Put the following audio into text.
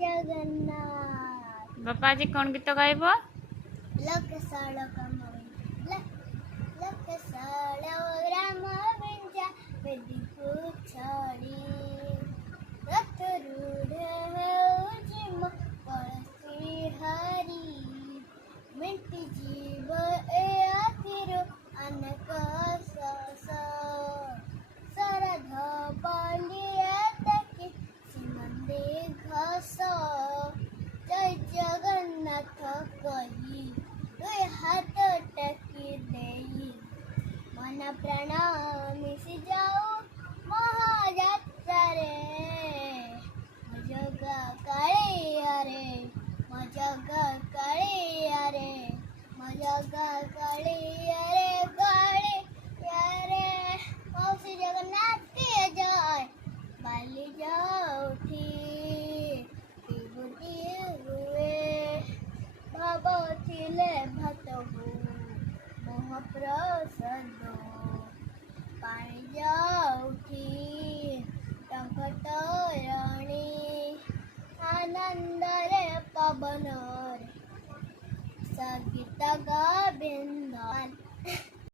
ଜଗନ୍ନାଥ। ବାପା ଆଜି କ'ଣ ଗୀତ ଗାଇବ? ଲକ୍ଷଶାଳ କାମ ଲକ୍ଷଶାଳ ରାମ ବିଞ୍ଜା ବେଦୀକୁ ଛାଡ଼ି ରଥରୂଢ଼ ହେଉଛି ମୋ କଳସି ହାରି ମିଟି ଯିବ ଏ ଆଖିରୁ ଅନେକ ଶସ ଶରଧ ପାଲିଆ ତାକି ସୀମନ୍ଦେ ଘସ ଜୟ ଜଗନ୍ନାଥ କହି ଦୁଇ ହାତ ଟେକି ଦେଇ ମନ ପ୍ରାଣ ମିଶି ଯାଉ ମହାଯାତ୍ରାରେ ମୋ ଜଗା କାଳିଆରେ ମୋ ଜଗା କାଳିଆରେ ମୋ ଜଗା କାଳିଆରେ କାଳିଆରେ ମାଉସୀ ଜଗନ୍ନାଥ କିଏ ଜୟ ବାଲି ଯାଉଠି ଗୋଟିଏ ହୁଏ ଭାବ ଥିଲେ ଭାତ ହଉ ମହାପ୍ରସାଦ ପାଣି ଯାଉଠି ଟଙ୍କ ତୋରଣୀ ଆନନ୍ଦରେ ପବନରେ ସଙ୍ଗୀତ ଗୋବିନ୍ଦ।